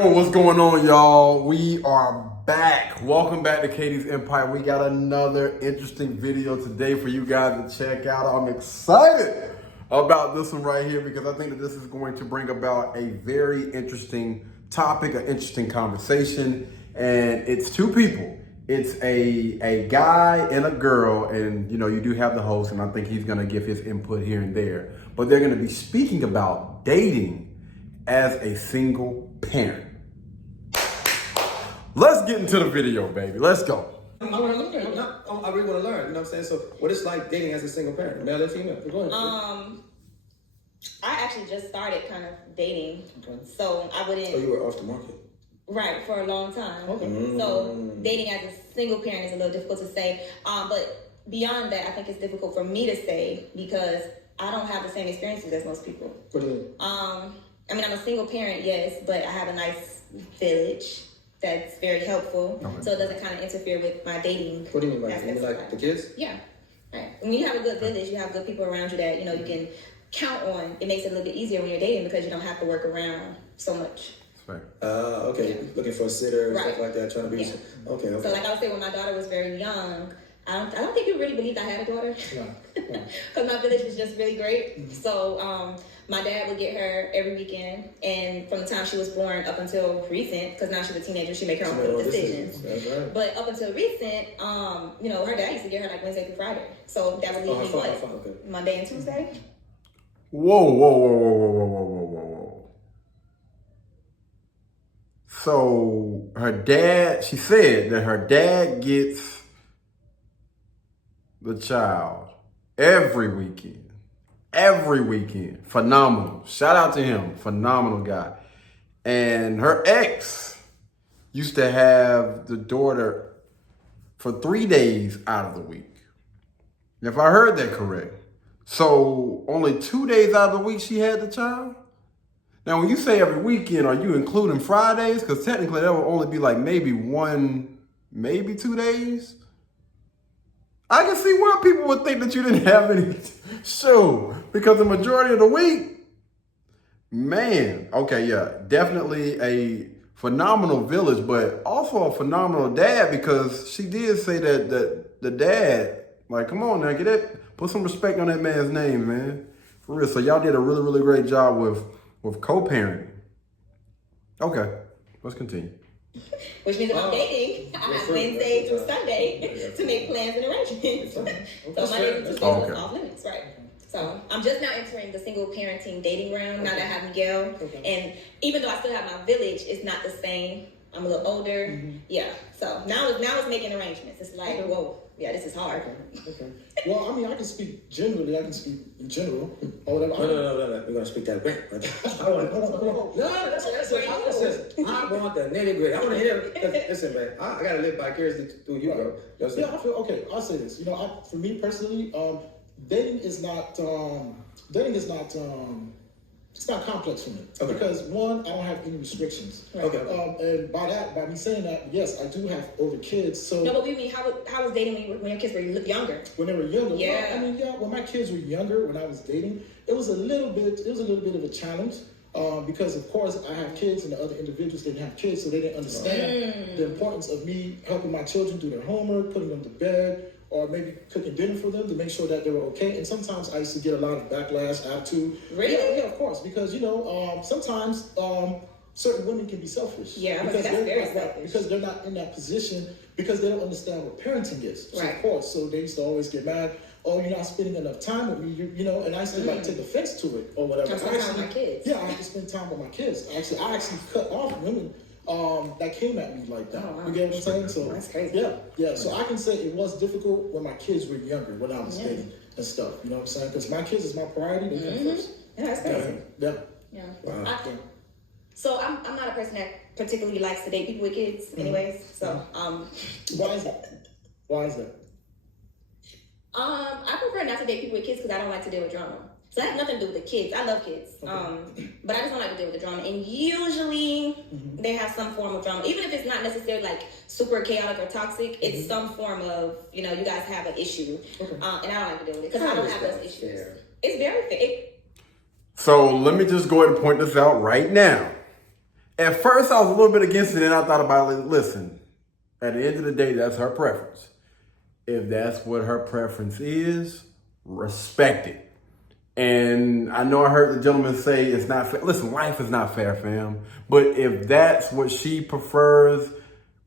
What's going on, y'all? We are back. Welcome back to Katie's Empire. We got another interesting video today for you guys to check out. I'm excited about this one right here because I think that this is going to bring about a very interesting topic, an interesting conversation. And it's two people. It's a guy and a girl, and you do have the host, and I think he's gonna give his input here and there. But they're gonna be speaking about dating as a single parent. Let's get into the video, baby. Let's go. I want to learn. I really want to learn. You know what I'm saying? So, what it's like dating as a single parent, male and female? Go ahead. I actually just started kind of dating, so I wouldn't. Oh, you were off the market. Right, for a long time. Okay. So dating as a single parent is a little difficult to say. But beyond that, I think it's difficult for me to say because I don't have the same experiences as most people. What do you mean? I mean, I'm a single parent, yes, but I have a nice village that's very helpful, so it doesn't kind of interfere with my dating. What do you mean by that? You mean like the kids? Yeah, right. When you have a good village, you have good people around you that you can count on. It makes it a little bit easier when you're dating because you don't have to work around so much. Right. Okay. Yeah. Looking for a sitter, right. Stuff like that, trying to be. Yeah. Okay. So like I would say, when my daughter was very young, I don't think people really believed I had a daughter. No. Because my village was just really great. So my dad would get her every weekend, and from the time she was born up until recent, because now she's a teenager, she make her own decisions. That's right. But up until recent, her dad used to get her like Wednesday through Friday. So that would leave me Okay. Monday and Tuesday. Whoa. So she said that her dad gets the child every weekend. Phenomenal. Shout out to him. Phenomenal guy. And her ex used to have the daughter for 3 days out of the week. If I heard that correct. So only 2 days out of the week she had the child? Now, when you say every weekend, are you including Fridays? Because technically that would only be like maybe 2 days. I can see why people would think that you didn't have any show. Because the majority of the week, man, okay, yeah, definitely a phenomenal village, but also a phenomenal dad because she did say that the dad, like, come on now, get it, put some respect on that man's name, man. For real. So y'all did a really, really great job with co-parenting. Okay, let's continue. Which means if I'm dating, I have Wednesday through Sunday to make plans and arrangements. So Monday through Tuesday was off limits, right? So I'm just now entering the single parenting dating round now that I have Miguel. And even though I still have my village, it's not the same. I'm a little older. Yeah. So now it's making arrangements. It's like, whoa, yeah, this is hard. Okay. Well, I mean, I can speak generally. I can speak in general. Or whatever. No. We're gonna speak that way. I want. No, that's it. I want the nitty gritty. I want to hear. Listen, man. I gotta live vicariously through you, bro. Yeah, I feel okay. I'll say this. For me personally, dating is not. It's not complex for me because one, I don't have any restrictions. Right. And by me saying that, yes, I do have older kids. So no, but we mean how was dating when your kids were younger? When they were younger, yeah. When my kids were younger, when I was dating, it was a little bit of a challenge. Because of course I have kids and the other individuals didn't have kids, so they didn't understand the importance of me helping my children do their homework, putting them to bed, or maybe cooking dinner for them to make sure that they were okay. And sometimes I used to get a lot of backlash, attitude. Really? Yeah, of course, because sometimes certain women can be selfish. Yeah, because that's very selfish. Because they're not in that position, because they don't understand what parenting is. So right. Of course, so they used to always get mad. Oh, you're not spending enough time with me, and I used to take offense to it or whatever. I'm spending time with my kids. Yeah, I have to spend time with my kids. I actually cut off women that came at me like that. Oh, wow. You get what I'm saying? So that's crazy. Yeah. So I can say it was difficult when my kids were younger, when I was dating and stuff. You know what I'm saying? Because my kids is my priority. They come first. Yeah, that's crazy. Yeah. Wow. So I'm not a person that particularly likes to date people with kids, anyways. So Why is that? I prefer not to date people with kids because I don't like to deal with drama. So that has nothing to do with the kids. I love kids, but I just don't like to deal with the drama. And usually they have some form of drama, even if it's not necessarily like super chaotic or toxic. It's some form of you guys have an issue, and I don't like to deal with it because I don't have those issues. Fair. It's very fair. So let me just go ahead and point this out right now. At first, I was a little bit against it, and I thought about it. Listen, at the end of the day, that's her preference. If that's what her preference is, respect it. And I know I heard the gentleman say it's not fair. Listen, life is not fair, fam. But if that's what she prefers,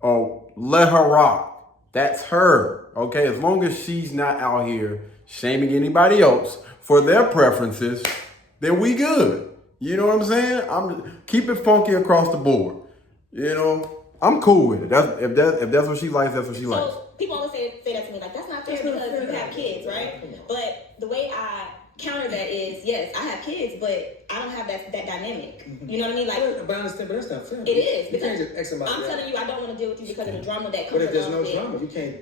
let her rock. That's her, okay? As long as she's not out here shaming anybody else for their preferences, then we good. You know what I'm saying? Keep it funky across the board. You know, I'm cool with it. If that's what she likes, that's what she likes. So people always say that to me, like, that's not fair because you have kids, right? But the way I counter that is, yes, I have kids, but I don't have that dynamic. You know what I mean? Like, but I understand, but that's not fair. It is. You can't just X somebody I'm out. telling you, I don't want to deal with you because of the drama that comes But if there's along no with drama, you can't.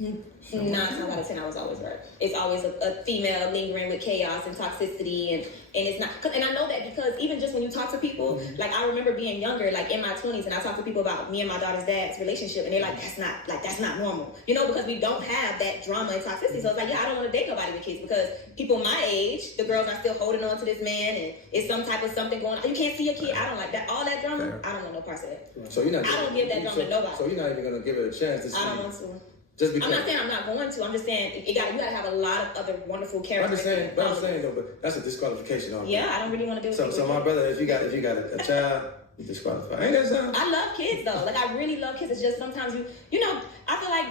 9 times out of 10, I was always right. It's always a female lingering with chaos and toxicity, and it's not. And I know that because even just when you talk to people, like I remember being younger, like in my 20s, and I talk to people about me and my daughter's dad's relationship, and they're like, that's not normal, you know, because we don't have that drama and toxicity. So it's like, yeah, I don't want to date nobody with kids because people my age, the girls are still holding on to this man, and it's some type of something going on. You can't see your kid. I don't like that. All that drama, I don't want no parts of that. So you're not. I don't give that drama to nobody. So you're not even gonna give it a chance to see. I don't want to. Just because. I'm not saying I'm not going to. I'm just saying you gotta have a lot of other wonderful characters. I'm saying though, but that's a disqualification. Yeah, I don't really want to do it. So my brother, if you got a child, you disqualified. Ain't that something? I love kids though. Like I really love kids. It's just sometimes you know, I feel like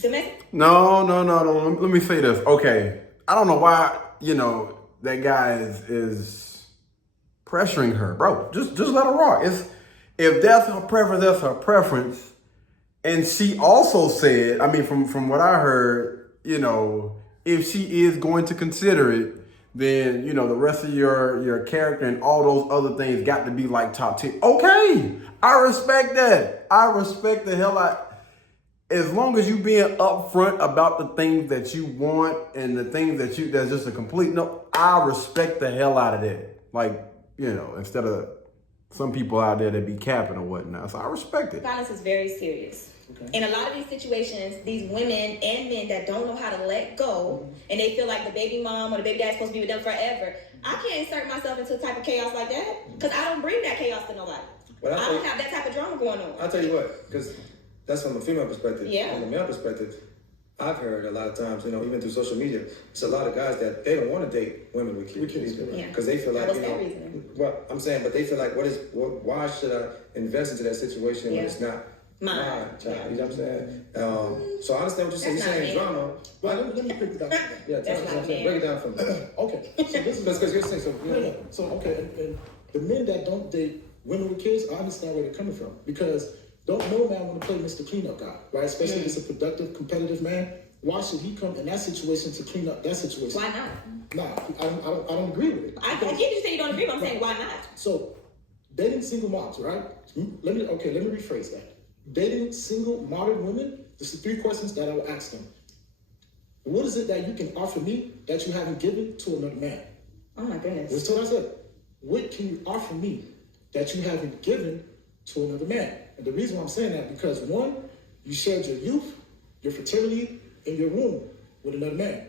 domestic. No. Let me say this. Okay, I don't know why that guy is pressuring her, bro. Just let her rock. If that's her preference, that's her preference. And she also said, I mean, from what I heard, if she is going to consider it, then, the rest of your character and all those other things got to be like top 10. Okay, I respect that. I respect the hell out. As long as you being upfront about the things that you want and the things that's just a complete no, I respect the hell out of that. Like, instead of some people out there that be capping or whatnot. So I respect it. Violence is very serious. Okay. In a lot of these situations, these women and men that don't know how to let go, and they feel like the baby mom or the baby dad's supposed to be with them forever. I can't insert myself into a type of chaos like that because I don't bring that chaos to nobody. I don't have that type of drama going on. I'll tell you what, because that's from a female perspective. Yeah. From a male perspective, I've heard a lot of times, even through social media, it's a lot of guys that they don't want to date women with kids. Because they feel like, well, I'm saying, but they feel like, why should I invest into that situation when it's not mine child? Yeah. You know what I'm saying? So I understand what you're saying. You're saying drama. Well, let me break it down. Yeah, break it down for me. Okay. So this is because you're saying so. So okay, and the men that don't date women with kids, I understand where they're coming from because no man want to play Mr. Cleanup guy, right? Especially if it's a productive, competitive man. Why should he come in that situation to clean up that situation? Why not? Nah, I don't agree with it. I get you say you don't agree, but I'm saying why not? So, dating single moms, right? Let me rephrase that. Dating single modern women, this is 3 questions that I will ask them. What is it that you can offer me that you haven't given to another man? Oh my goodness. That's what I said. What can you offer me that you haven't given to another man? And the reason why I'm saying that, because 1, you shared your youth, your fertility, and your womb with another man.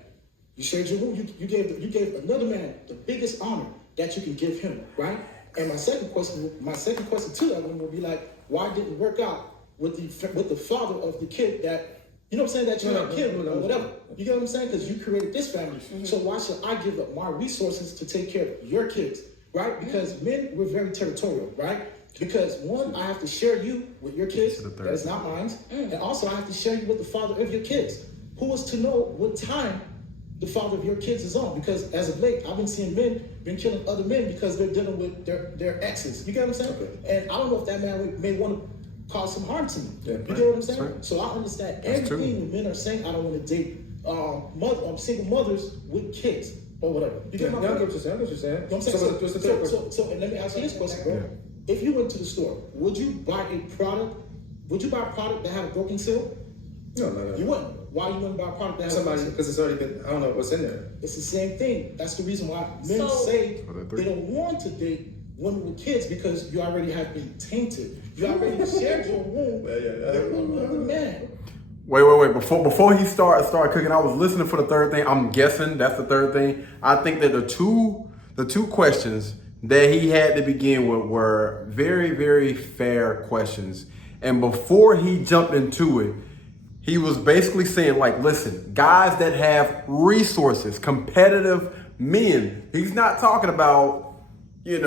You shared your womb. You gave another man the biggest honor that you can give him, right? And my second question to that one will be like, why didn't it work out with the father of the kid that, you know what I'm saying, that you had a kid with or whatever? You get what I'm saying? Because you created this family. So why should I give up my resources to take care of your kids, right? Because men, we're very territorial, right? Because 1, I have to share you with your kids, that is not mine. And also I have to share you with the father of your kids. Who is to know what time the father of your kids is on? Because as of late, I've been seeing men been killing other men because they're dealing with their exes. You get what I'm saying? Okay. And I don't know if that man may want to cause some harm to me. Yeah, you get what I'm saying? Right. So I understand everything the men are saying. I don't want to date single mothers with kids or whatever. You get what I'm saying? what you're saying. You know what I'm saying? So, and let me ask you this question, bro. Yeah. If you went to the store, would you buy a product that had a broken seal? No. You wouldn't. Why you wouldn't buy a product that has somebody? Because it's already been. I don't know what's in there. It's the same thing. That's the reason why men say they don't want to date women with kids because you already have been tainted. You already shared your womb with another man. Wait. Before he started cooking, I was listening for the third thing. I'm guessing that's the third thing. I think that the two questions that he had to begin with were very, very fair questions. And before he jumped into it, he was basically saying, like, listen, guys that have resources, competitive men. He's not talking about, dude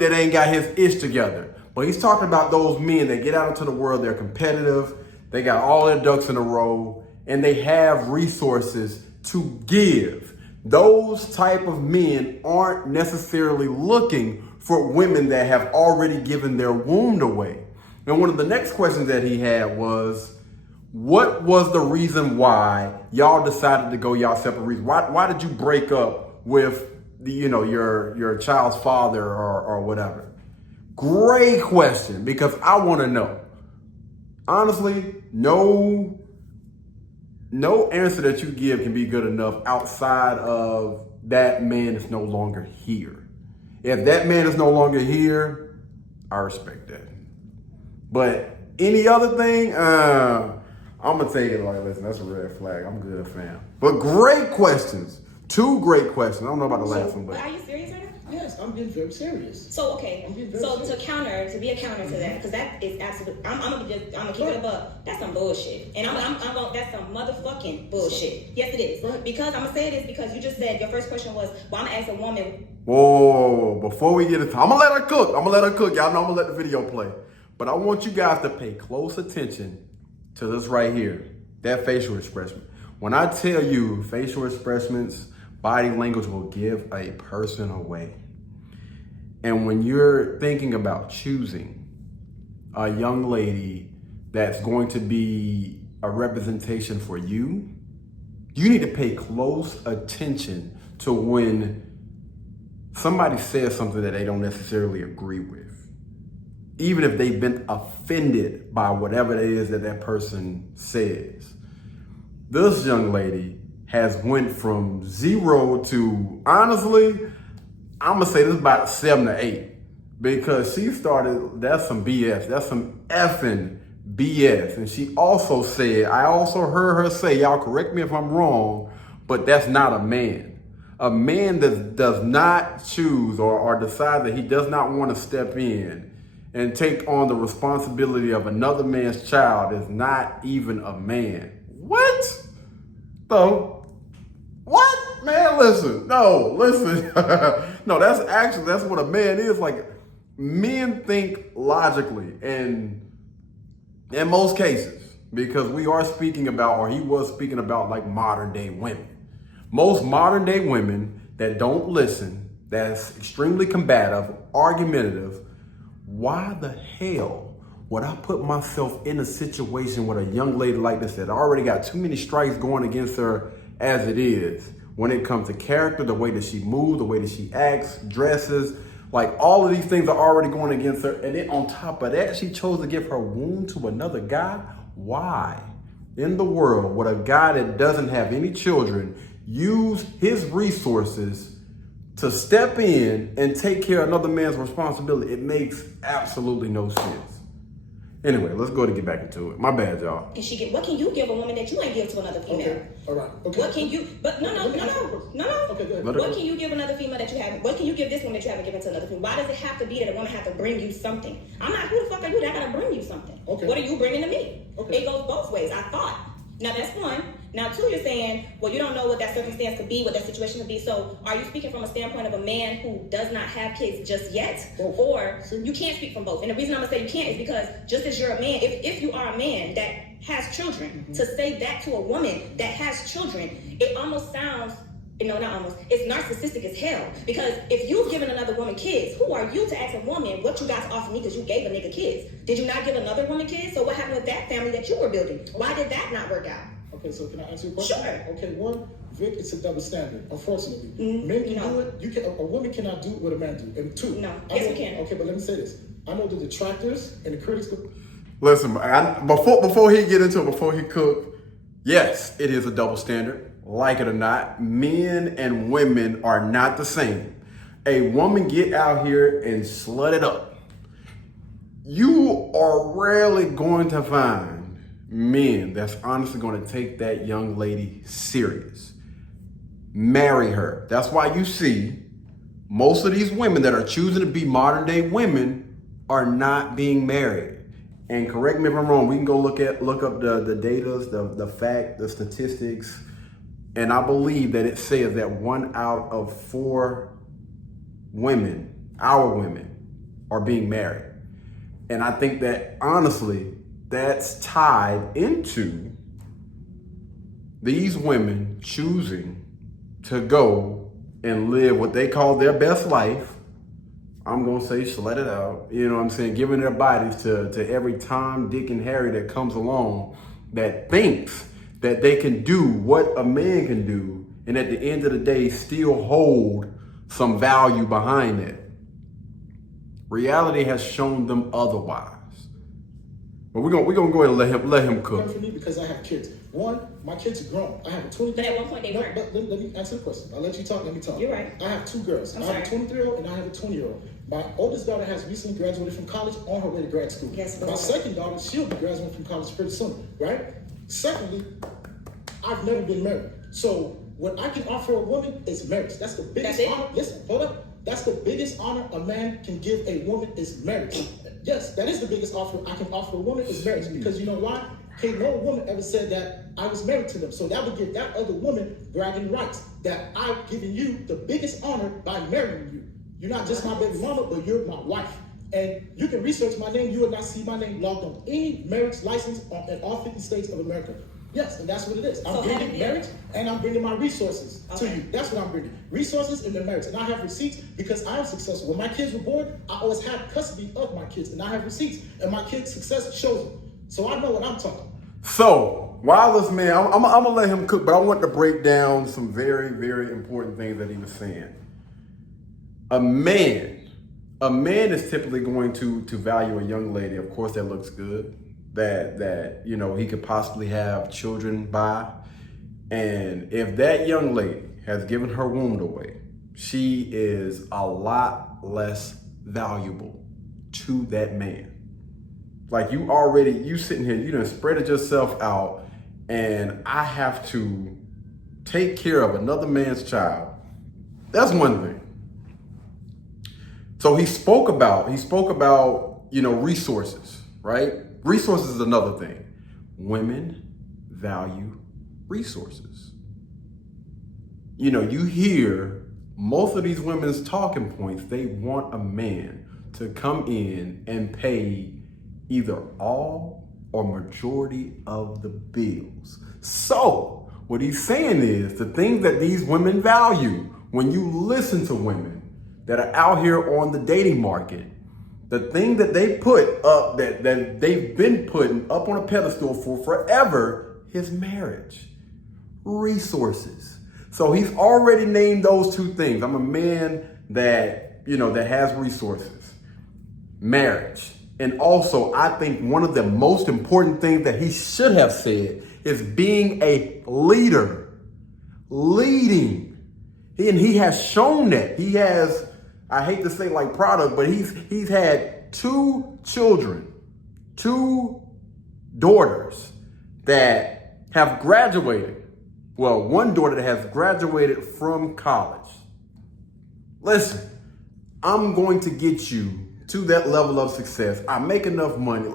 that ain't got his ish together. But he's talking about those men that get out into the world, they're competitive, they got all their ducks in a row, and they have resources to give. Those type of men aren't necessarily looking for women that have already given their wound away. And one of the next questions that he had was, what was the reason why y'all decided to go y'all separate reasons? Why did you break up with your child's father or whatever? Great question, because I want to know. Honestly, no answer that you give can be good enough outside of that man is no longer here. If that man is no longer here, I respect that. But any other thing, I'm going to take it like, listen, that's a red flag. I'm good, fam. But great questions. 2 great questions. I don't know about the last one, but. Are you serious right now? Yes, I'm being very serious. So, okay. To be a counter to that, because that is absolute. I'm gonna keep it above. That's some bullshit. And that's some motherfucking bullshit. Yes, it is. Right. Because I'm gonna say this because you just said your first question was, well, I'm gonna ask a woman. Whoa, before we get into, I'm gonna let her cook. Y'all know I'm gonna let the video play. But I want you guys to pay close attention to this right here, that facial expression. When I tell you facial expressions, body language will give a person away. And when you're thinking about choosing a young lady that's going to be a representation for you, you need to pay close attention to when somebody says something that they don't necessarily agree with. Even if they've been offended by whatever it is that person says. This young lady has went from 0 to, honestly, I'm gonna say this about 7 or 8, because she started, that's some BS. That's some effing BS. And she also said, I also heard her say, y'all correct me if I'm wrong, but that's not a man. A man that does not choose or decide that he does not want to step in and take on the responsibility of another man's child is not even a man. What? So, what? Man, listen. No, no, that's what a man is. Like, men think logically, and in most cases, because we are speaking about, or he was speaking about, like, modern day women. Most modern day women that don't listen, that's extremely combative, argumentative, why the hell would I put myself in a situation with a young lady like this that already got too many strikes going against her as it is? When it comes to character, the way that she moves, the way that she acts, dresses, like all of these things are already going against her. And then on top of that, she chose to give her wound to another guy. Why in the world would a guy that doesn't have any children use his resources to step in and take care of another man's responsibility? It makes absolutely no sense. Anyway, let's go to get back into it. My bad, y'all. What can you give a woman that you ain't give to another female? Okay, all right. Okay. What can you? But no. Okay, go ahead. What can you give another female that you haven't? What can you give this woman that you haven't given to another female? Why does it have to be that a woman have to bring you something? I'm not. Who the fuck are you that gotta bring you something? Okay. What are you bringing to me? Okay. It goes both ways. I thought. Now that's one. Now two, you're saying, well, you don't know what that circumstance could be, what that situation could be. So are you speaking from a standpoint of a man who does not have kids just yet? Both. Or you can't speak from both. And the reason I'm gonna say you can't is because just as you're a man, if you are a man that has children, to say that to a woman that has children, it almost sounds, not almost, it's narcissistic as hell. Because if you've given another woman kids, who are you to ask a woman what you guys offer me because you gave a nigga kids? Did you not give another woman kids? So what happened with that family that you were building? Why did that not work out? Okay, so can I answer your question? Sure. Okay, one, Vic, it's a double standard, unfortunately. Men can do it, a woman cannot do what a man do. And two, no, yes we can. Okay, but let me say this. I know the detractors and the critics. Listen, before he get into it, before he cook, yes, it is a double standard. Like it or not, men and women are not the same. A woman get out here and slut it up. You are rarely going to find men that's honestly going to take that young lady serious. Marry her. That's why you see most of these women that are choosing to be modern day women are not being married. And correct me if I'm wrong, we can go look up the data, the fact, the statistics. And I believe that it says that 1 out of 4 women, our women, are being married. And I think that honestly, that's tied into these women choosing to go and live what they call their best life. I'm gonna say slut it out, you know what I'm saying? Giving their bodies to every Tom, Dick, and Harry that comes along that thinks that they can do what a man can do, and at the end of the day still hold some value behind it. Reality has shown them otherwise. But we're gonna go ahead and let him cook. For me, because I have kids. One, my kids are grown. I have a 20. But at one point they weren't. But let me answer the question. I'll let you talk. Let me talk. You're right. I have 2 girls. I have a 23-year-old and I have a 20-year-old. My oldest daughter has recently graduated from college on her way to grad school. Yes, my second daughter, she'll be graduating from college pretty soon, right? Secondly, I've never been married. So what I can offer a woman is marriage. That's the biggest honor. Listen, hold up. That's the biggest honor a man can give a woman is marriage. Yes, that is the biggest offer I can offer a woman is marriage. Because you know why? Hey, no woman ever said that I was married to them. So that would give that other woman bragging rights that I've given you the biggest honor by marrying you. You're not just my baby mama, but you're my wife. And you can research my name. You will not see my name logged on any marriage license in all 50 states of America. Yes, and that's what it is. I'm bringing marriage and I'm bringing my resources to you. That's what I'm bringing. Resources and the marriage. And I have receipts because I am successful. When my kids were born, I always had custody of my kids. And I have receipts. And my kids' success shows them. So I know what I'm talking about. So, while this man, I'm going to let him cook, but I want to break down some very, very important things that he was saying. A man is typically going to value a young lady, of course, that looks good. That you know he could possibly have children by, and if that young lady has given her womb away, she is a lot less valuable to that man. Like you sitting here, you done spreaded yourself out, and I have to take care of another man's child. That's one thing. So he spoke about resources, right? Resources is another thing. Women value resources. You hear most of these women's talking points, they want a man to come in and pay either all or majority of the bills. So what he's saying is the things that these women value, when you listen to women that are out here on the dating market, the thing that they put up, that they've been putting up on a pedestal for forever, is marriage, resources. So he's already named those 2 things. I'm a man that has resources, marriage. And also, I think one of the most important things that he should have said is being a leader, leading. And he has shown that. He has, I hate to say like product, but he's had 2 children, 2 daughters that have graduated. Well, one daughter that has graduated from college. Listen, I'm going to get you to that level of success. I make enough money.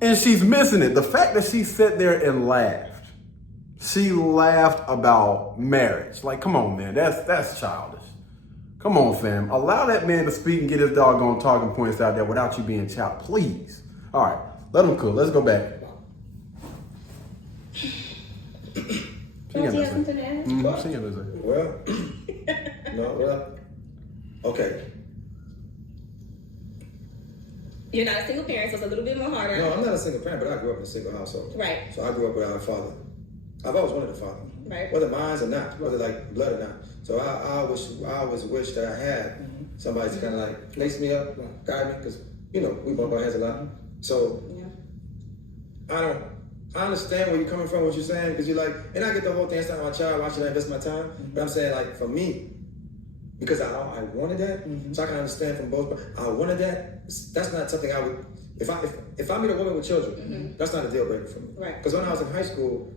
And she's missing it. The fact that she sat there and laughed. She laughed about marriage. Like, come on, man, that's childish. Come on, fam. Allow that man to speak and get his doggone talking points out there without you being child, please. All right, let him cook. Let's go back. Okay. You're not a single parent, so it's a little bit more harder. No, I'm not a single parent, but I grew up in a single household. Right. So I grew up without a father. I've always wanted a father. Right. Whether mine or not, whether like blood or not. So I always wish that I had somebody to kind of like lace me up, guide me, because we bump our heads a lot. So I understand where you're coming from, what you're saying, because you're like, and I get the whole thing, it's not my child, why should I invest my time? But I'm saying, like, for me, because I wanted that, so I can understand from both, but I wanted that, that's not something I would, if I meet a woman with children, that's not a deal breaker for me. Right. Because when I was in high school,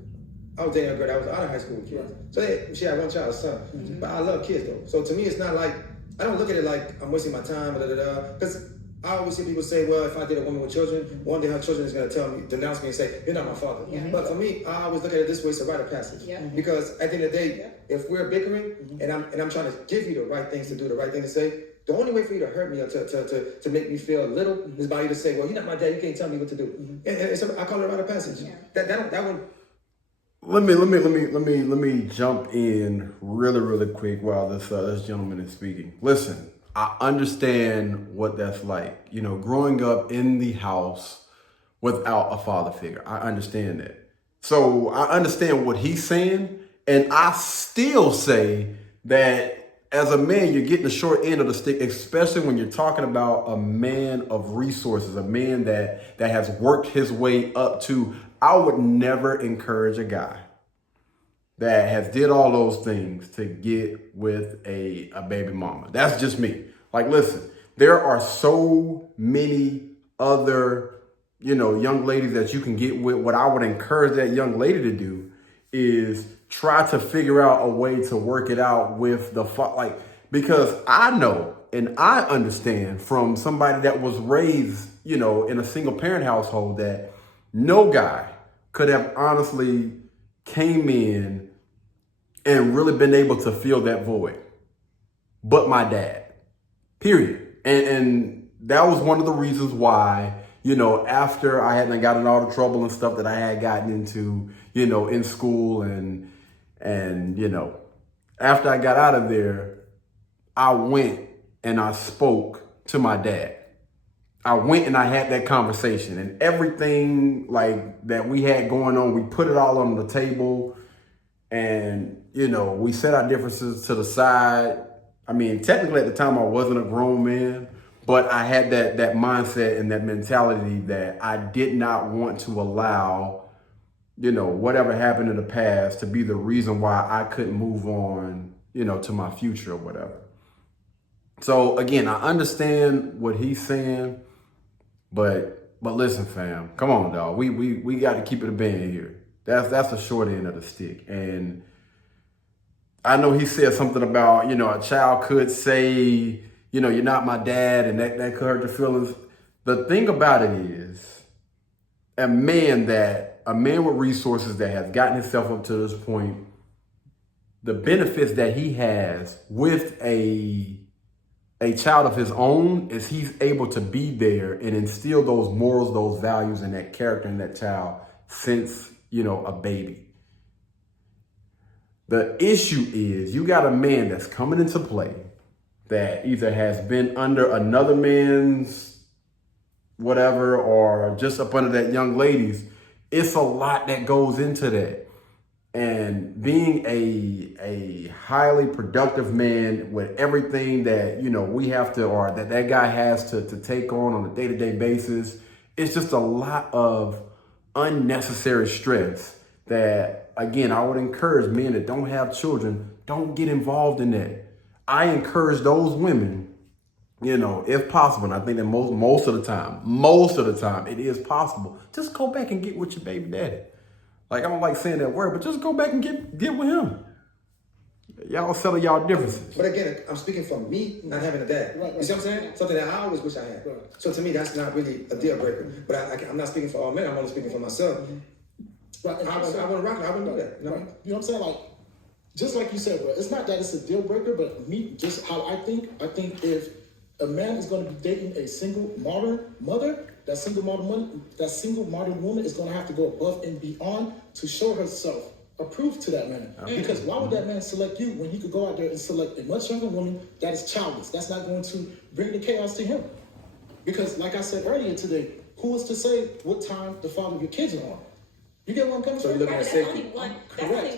I was dating a girl that was out of high school with kids. So she had one child, a son. But I love kids though. So to me, it's not like I don't look at it like I'm wasting my time, because I always hear people say, well, if I did a woman with children, one day her children is going to denounce me and say, you're not my father. But for me, I always look at it this way, it's a rite of passage. Because at the end of the day, if we're bickering and I'm trying to give you the right things to do, the right thing to say, the only way for you to hurt me or to make me feel little is by you to say, well, you're not my dad, you can't tell me what to do. And I call it a rite of passage. That one. Let me jump in really quick while this gentleman is speaking. Listen, I understand what that's like. You know, growing up in the house without a father figure. I understand that. So I understand what he's saying, and I still say that as a man, you're getting the short end of the stick, especially when you're talking about a man of resources, a man that has worked his way up to. I would never encourage a guy that has did all those things to get with a baby mama. That's just me. Like, listen, there are so many other, young ladies that you can get with. What I would encourage that young lady to do is try to figure out a way to work it out with because I know and I understand from somebody that was raised, in a single parent household that no guy could have honestly came in and really been able to fill that void, but my dad, period. And that was one of the reasons why, after I hadn't gotten all the trouble and stuff that I had gotten into, in school and after I got out of there, I went and I spoke to my dad. I went and I had that conversation, and everything like that we had going on, we put it all on the table, and, we set our differences to the side. I mean, technically at the time I wasn't a grown man, but I had that mindset and that mentality that I did not want to allow, whatever happened in the past to be the reason why I couldn't move on, to my future or whatever. So again, I understand what he's saying, but listen, fam, come on, dog. We got to keep it a band here. That's the short end of the stick. And I know he said something about, a child could say, you're not my dad, and that could hurt the feelings. The thing about it is, a man with resources that has gotten himself up to this point, the benefits that he has with a child of his own is he's able to be there and instill those morals, those values, and that character in that child since, a baby. The issue is you got a man that's coming into play that either has been under another man's whatever or just up under that young lady's. It's a lot that goes into that. And being a highly productive man with everything that, we have to, or that guy has to take on a day-to-day basis, it's just a lot of unnecessary stress that, again, I would encourage men that don't have children, don't get involved in that. I encourage those women, if possible, and I think that most of the time it is possible, just go back and get with your baby daddy. Like, I don't like saying that word, but just go back and get with him. Y'all settle y'all differences. But again, I'm speaking from me not having a dad. Right. You see what I'm saying? Something that I always wish I had. Right. So to me, that's not really a deal breaker. But I'm not speaking for all men. I'm only speaking for myself. Right. I wouldn't rock it. I wouldn't do that. No. Right. You know what I'm saying? Like, just like you said, bro, it's not that it's a deal breaker, but me, just how I think if a man is going to be dating a single modern mother, that single modern woman is going to have to go above and beyond to show herself approved to that man. Because why would that man select you when he could go out there and select a much younger woman that is childless? That's not going to bring the chaos to him. Because like I said earlier today, who is to say what time the father of your kids are on? You get what I'm coming from? That's only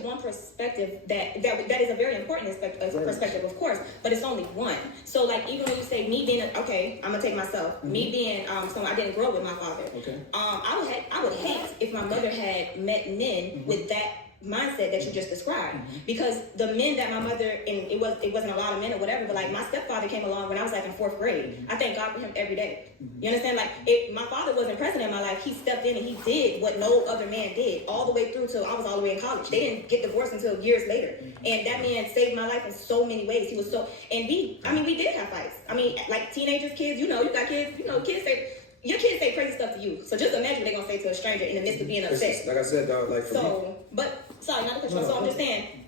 one perspective that is a very important perspective, of course, but it's only one. So like, even when you say me being okay, I'm gonna take myself. Me being someone I didn't grow up with my father. Okay. I would hate if my mother had met men with that mindset that you just described. Because the men that my mother, and it wasn't a lot of men or whatever, but like my stepfather came along when I was like in 4th grade. I thank God for him every day. You understand? Like if my father wasn't present in my life, he stepped in and he did what no other man did all the way through till I was all the way in college. They didn't get divorced until years later. And that man saved my life in so many ways. He was so, and we did have fights. I mean, like teenagers, kids, you got kids, kids say, your kids say crazy stuff to you. So just imagine what they're going to say to a stranger in the midst of being upset. Like I said, dog, like for me. But, sorry, not to cut you off. So I'm just saying,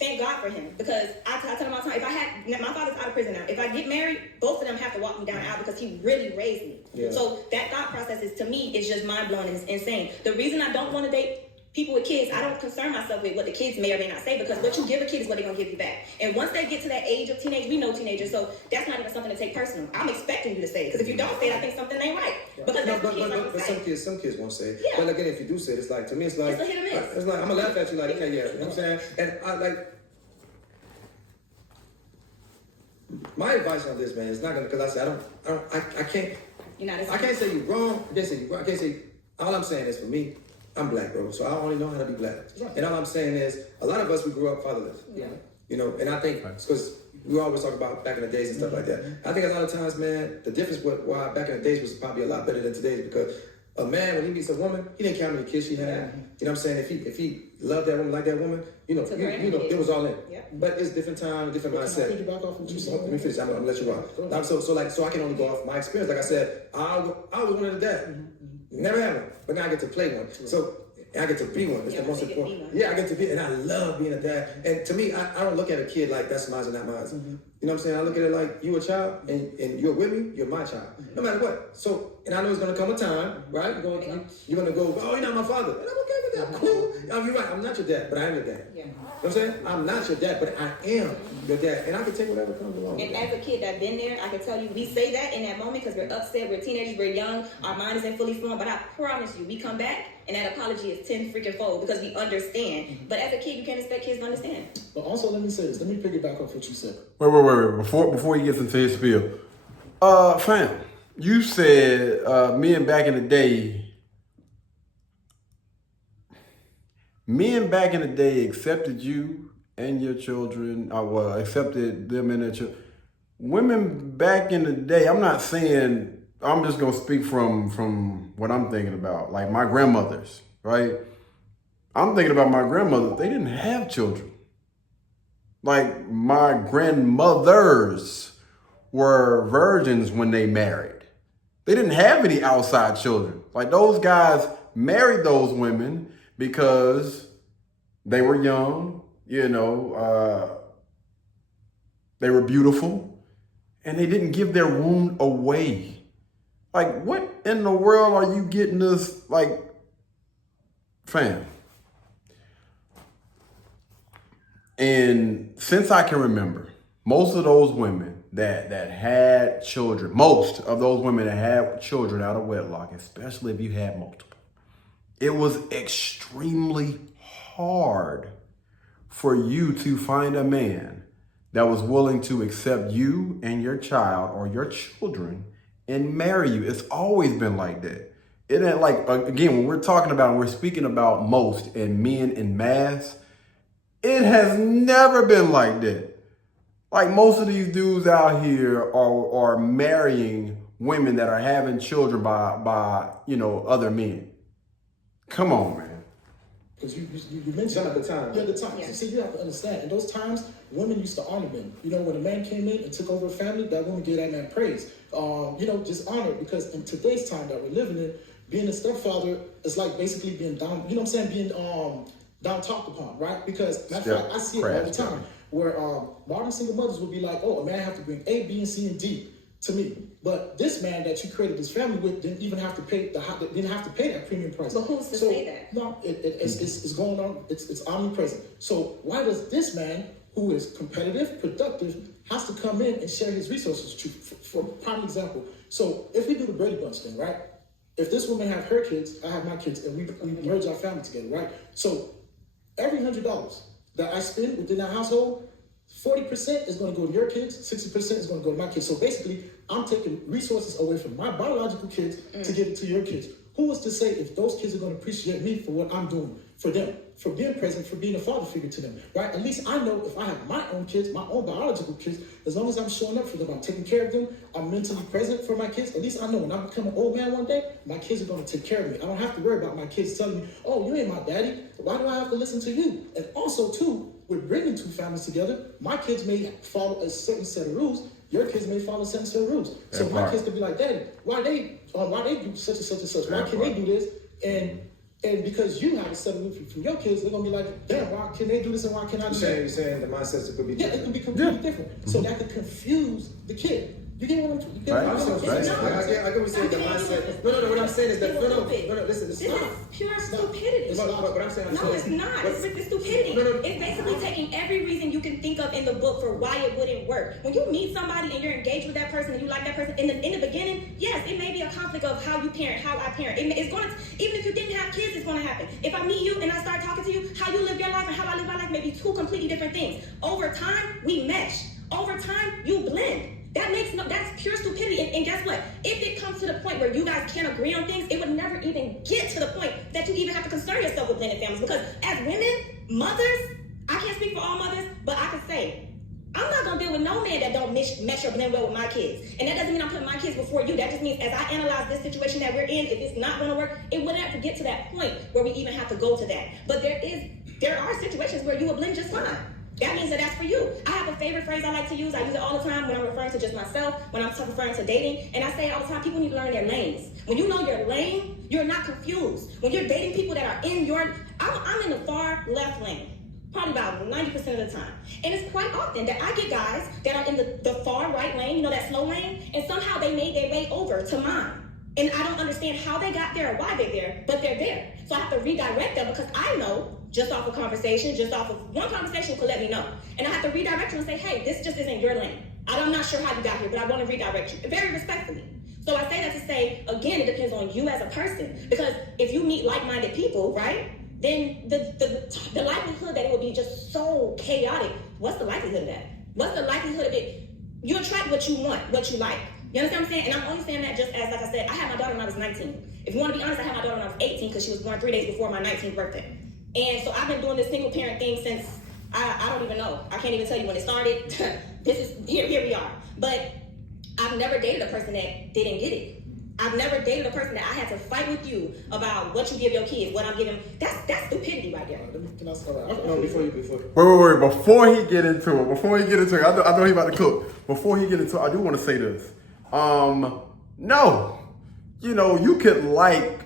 thank God for him. Because I tell him all the time, my father's out of prison now. If I get married, both of them have to walk me down the aisle because he really raised me. Yeah. So that thought process is, to me, is just mind-blowing and it's insane. The reason I don't want to date people with kids, I don't concern myself with what the kids may or may not say, because what you give a kid is what they're going to give you back. And once they get to that age of teenage, we know teenagers, so that's not even something to take personal. I'm expecting you to say it, because if you don't say it, I think something ain't right. Because but some kids won't say it. Yeah. But again, if you do say it, it's like, to me, it's like, it's a hit or miss. It's like, I'm going to laugh at you like, okay, yeah, you know what I'm saying? And I like, my advice on this, man, is not going to, because I said, I can't, I can't say you're wrong, I can't say you're wrong, I can't say, all I'm saying is for me, I'm black, bro, so I only know how to be black. Right. And all I'm saying is, a lot of us, we grew up fatherless. Yeah. And I think, because we always talk about back in the days and stuff like that. I think a lot of times, man, the difference with why back in the days was probably a lot better than today's, because a man, when he meets a woman, he didn't care how many kids she had. You know what I'm saying? If he loved that woman like that woman, it was all in. Yeah. But it's different time, different mindset. Let me finish. I'm gonna let you rock. So I can only go off my experience. Like I said, I was one of the dad. Never had one, but now I get to play one. So I get to be one. It's the most important. Yeah, I get to be, and I love being a dad. And to me, I don't look at a kid like that's mine and not mine. You know what I'm saying? I look at it like you a child, and you're with me. You're my child, no matter what. So, and I know it's gonna come a time, right? You're gonna go, oh, you're not my father, and I'm okay with that. Cool. You're right. I'm not your dad, but I am your dad. Yeah. You know what I'm saying? I'm not your dad, but I am your dad, and I can take whatever comes along. And as a kid that's been there, I can tell you, we say that in that moment because we're upset, we're teenagers, we're young, our mind isn't fully formed. But I promise you, we come back, and that apology is 10 freaking fold because we understand. But as a kid, you can't expect kids to understand. But also, let me say this. Let me piggyback off what you said. Wait. Before he gets into his spiel, fam, you said men back in the day accepted you and your children, accepted them and their children. Women back in the day, I'm not saying, I'm just gonna speak from what I'm thinking about, like my grandmothers, right? I'm thinking about my grandmother. They didn't have children. Like my grandmothers were virgins when they married. They didn't have any outside children. Like those guys married those women because they were young, they were beautiful, and they didn't give their womb away. Like, what in the world are you getting this, like, fam? And since I can remember, most of those women that had children, most of those women that had children out of wedlock, especially if you had multiple, it was extremely hard for you to find a man that was willing to accept you and your child or your children and marry you. It's always been like that. It ain't like, again, when we're talking about, we're speaking about most and men in mass, it has never been like that. Like most of these dudes out here are marrying women that are having children by other men. Come on, man. Because you mentioned some at the time. Yeah, the time. Yeah. See, you have to understand. In those times, women used to honor men. When a man came in and took over a family, that woman gave that man praise. Just honor. Because in today's time that we're living in, being a stepfather is like basically being down. You know what I'm saying? Being down talked upon, right? Because matter of fact, I see it all the time. Where modern single mothers would be like, "Oh, a man have to bring A, B, and C, and D to me." But this man that you created this family with didn't even have to pay that premium price. But who's to say that? No, it's going on. It's omnipresent. So why does this man, who is competitive, productive, has to come in and share his resources? For prime example, so if we do the Brady Bunch thing, right? If this woman have her kids, I have my kids, and we merge our family together, right? So every $100 that I spend within that household, 40% is going to go to your kids, 60% is going to go to my kids. So basically, I'm taking resources away from my biological kids to give it to your kids. Who was to say if those kids are going to appreciate me for what I'm doing for them, for being present, for being a father figure to them, right? At least I know if I have my own kids, my own biological kids, as long as I'm showing up for them, I'm taking care of them, I'm mentally present for my kids, at least I know when I become an old man one day, my kids are going to take care of me. I don't have to worry about my kids telling me, oh, you ain't my daddy. Why do I have to listen to you? And also, too, with bringing two families together, my kids may follow a certain set of rules. Your kids may follow a certain set of rules. So my kids could be like, Daddy, why they do such and such and such? Why can they do this? And because you have a set of rules from your kids, they're gonna be like, damn, why can they do this and why can't I do that? You're saying the mindsets could be different. Yeah, it could be completely different. So that could confuse the kid. You get what I'm saying? I get what you're saying. The mindset. No. What I'm saying is that no. Listen, this is pure stupidity. But I'm saying, no, it's not. It's stupidity. It's basically taking every reason you can think of in the book for why it wouldn't work. When you meet somebody and you're engaged with that person and you like that person, in the beginning, yes, it may be a conflict of how you parent, how I parent. It's going to, even if you didn't have kids, it's going to happen. If I meet you and I start talking to you, how you live your life and how I live my life may be two completely different things. Over time, we mesh. Over time, you blend. That's pure stupidity. And guess what? If it comes to the point where you guys can't agree on things, it would never even get to the point that you even have to concern yourself with blended families. Because as women, mothers, I can't speak for all mothers, but I can say, I'm not gonna deal with no man that don't mesh or blend well with my kids. And that doesn't mean I'm putting my kids before you. That just means as I analyze this situation that we're in, if it's not gonna work, it wouldn't have to get to that point where we even have to go to that. But there are situations where you will blend just fine. That means that's for you. I have a favorite phrase I like to use. I use it all the time when I'm referring to just myself, when I'm referring to dating. And I say all the time, people need to learn their lanes. When you know your lane, you're not confused. When you're dating people that are in your, I'm in the far left lane, probably about 90% of the time. And it's quite often that I get guys that are in the far right lane, you know, that slow lane, and somehow they made their way over to mine. And I don't understand how they got there or why they're there, but they're there. So I have to redirect them because I know just off of conversation, just off of one conversation could let me know. And I have to redirect you and say, hey, this just isn't your lane. I'm not sure how you got here, but I want to redirect you very respectfully. So I say that to say, again, it depends on you as a person. Because if you meet like-minded people, right, then the likelihood that it will be just so chaotic, what's the likelihood of that? What's the likelihood of it? You attract what you want, what you like. You understand what I'm saying? And I'm only saying that just as, like I said, I had my daughter when I was 19. If you want to be honest, I had my daughter when I was 18 because she was born 3 days before my 19th birthday. And so I've been doing this single parent thing since, I don't even know. I can't even tell you when it started. Here we are. But I've never dated a person that didn't get it. I've never dated a person that I had to fight with you about what you give your kids, what I'm giving. That's stupidity right there. Can I start? No, before. Wait. Before he get into it, I know he about to cook. Before he get into it, I do want to say this. No, you could like,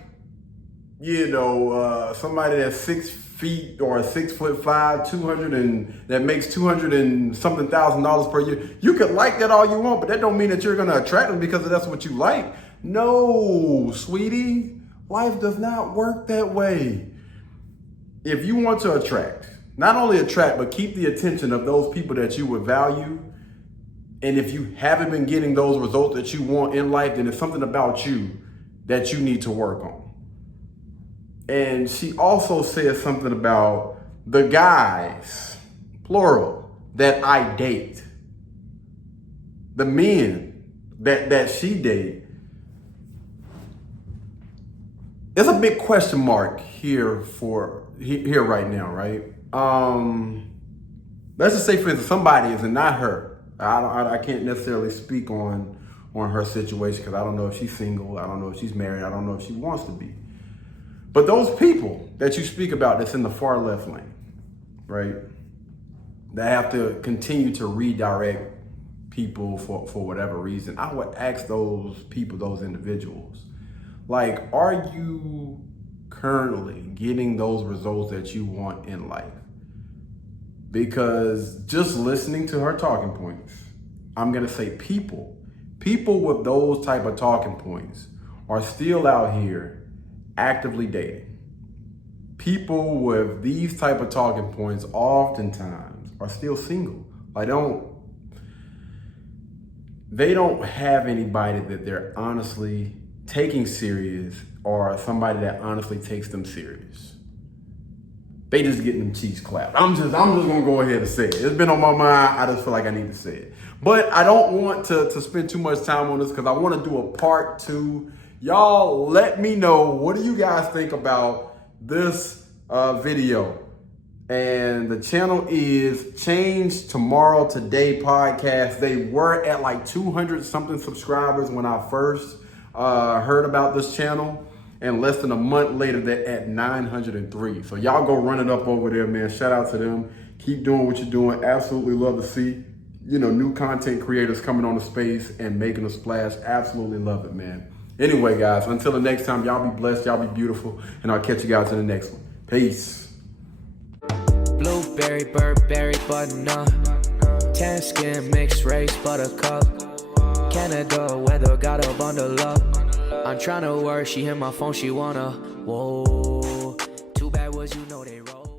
somebody that's 6 feet or 6'5", 200 and that makes $200 and something thousand per year. You could like that all you want, but that don't mean that you're gonna attract them because that's what you like. No, sweetie, life does not work that way. If you want to attract, not only attract, but keep the attention of those people that you would value. And if you haven't been getting those results that you want in life, then it's something about you that you need to work on. And she also said something about the guys, plural, that I date. The men that she dates. There's a big question mark here right now, right? Let's just say, for instance, somebody is, and not her. I can't necessarily speak on her situation because I don't know if she's single. I don't know if she's married. I don't know if she wants to be. But those people that you speak about that's in the far left lane, right? That have to continue to redirect people for whatever reason. I would ask those people, those individuals, like, are you currently getting those results that you want in life? Because just listening to her talking points, I'm gonna say people with those type of talking points are still out here actively dating. People with these type of talking points oftentimes are still single. They don't have anybody that they're honestly taking serious or somebody that honestly takes them serious. They just getting them cheeks clapped. I'm just gonna go ahead and say it. It's been on my mind. I just feel like I need to say it. But I don't want to spend too much time on this because I want to do a part 2. Y'all let me know, what do you guys think about this video? And the channel is Change Tomorrow Today Podcast. They were at like 200 something subscribers when I first heard about this channel. And less than a month later, they're at 903. So y'all go run it up over there, man. Shout out to them. Keep doing what you're doing. Absolutely love to see, you know, new content creators coming on the space and making a splash. Absolutely love it, man. Anyway, guys, until the next time, y'all be blessed, y'all be beautiful, and I'll catch you guys in the next one. Peace. Blueberry, Burberry, button-up, tan skin, mixed race, buttercup, Canada weather, got a bundle up. I'm tryna work, she hit my phone, she wanna, whoa, too bad was you know they roll.